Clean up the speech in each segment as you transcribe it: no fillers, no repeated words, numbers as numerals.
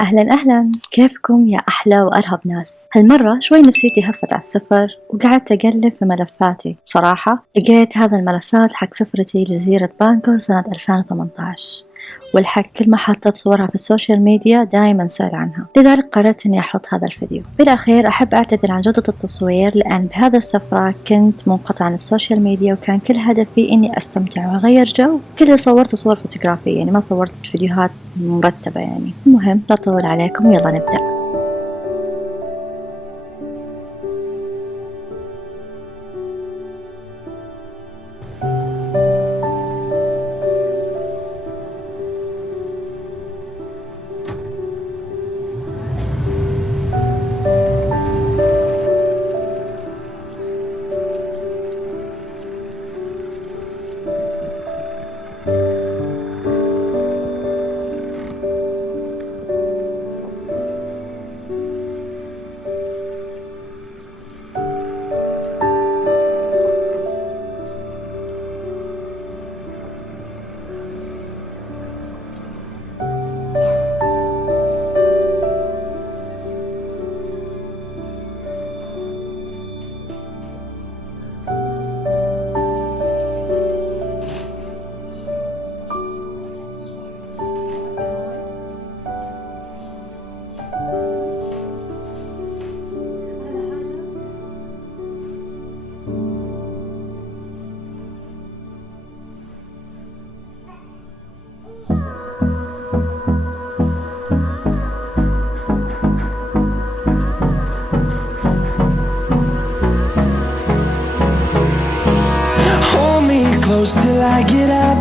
أهلا أهلا، كيفكم يا أحلى وأرهب ناس؟ هالمرة شوي نفسيتي هفت على السفر وقعدت أقلب في ملفاتي. بصراحة لقيت هذا الملفات حق سفرتي لجزيرة بانكور سنة 2018، والحق كل ما حطيت صورها في السوشيال ميديا دائما سأل عنها، لذلك قررت اني احط هذا الفيديو. بالأخير احب اعتذر عن جودة التصوير، لان بهذا السفرة كنت منقطعة عن السوشيال ميديا، وكان كل هدفي اني استمتع واغير جو. كل اللي صورت صور فوتوغرافية، يعني ما صورت فيديوهات مرتبة يعني. المهم لا اطول عليكم، يلا نبدأ. Close till I get up.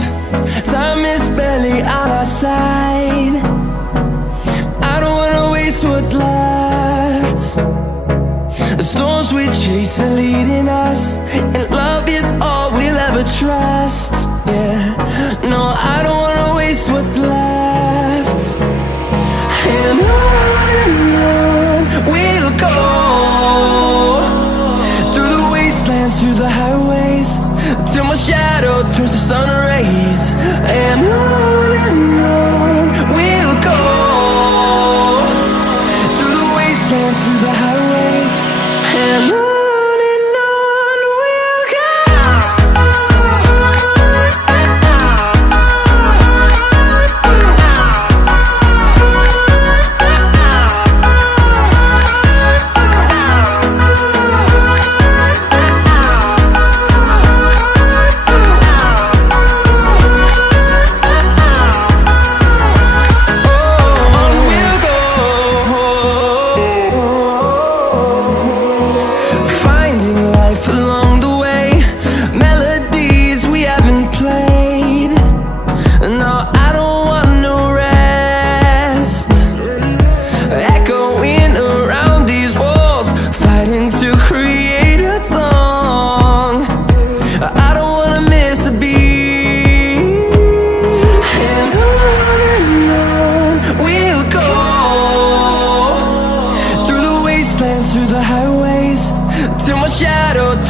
Time is barely on our side. I don't wanna waste what's left. The storms we chase are leading us, and love is all we'll ever trust. Yeah, no, I don't wanna waste what's left. And on we'll go, through the wastelands, through the highways, till my shadow turns to sun rays. And on we'll go, through the wastelands, through the highways, and on we'll go.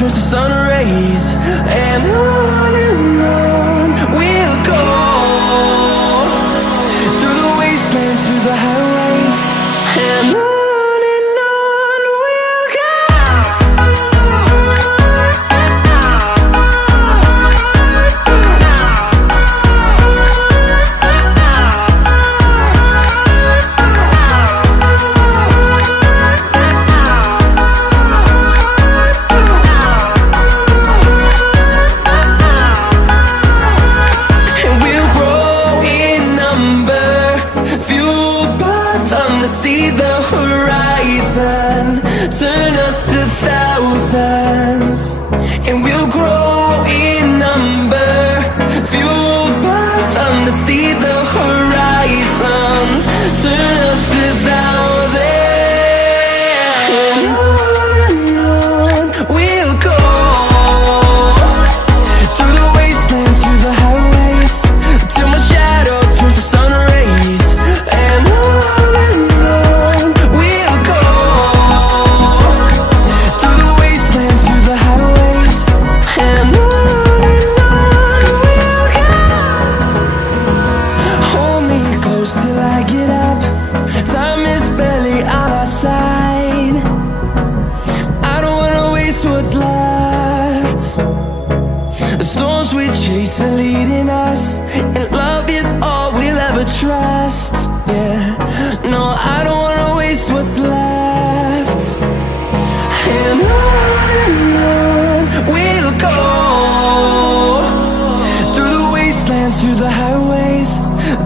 Turns to sun rays. And on we'll go, through the wastelands, through the highways, and on we'll go. Turn us to thousands, and we'll grow in number, fueled by them to see the horizon. Turn us to thousands, and on we'll go, through the wastelands, through the highways, till my shadow turns to sun rays. And on we'll go.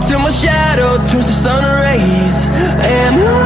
till my shadow turns to sun rays. And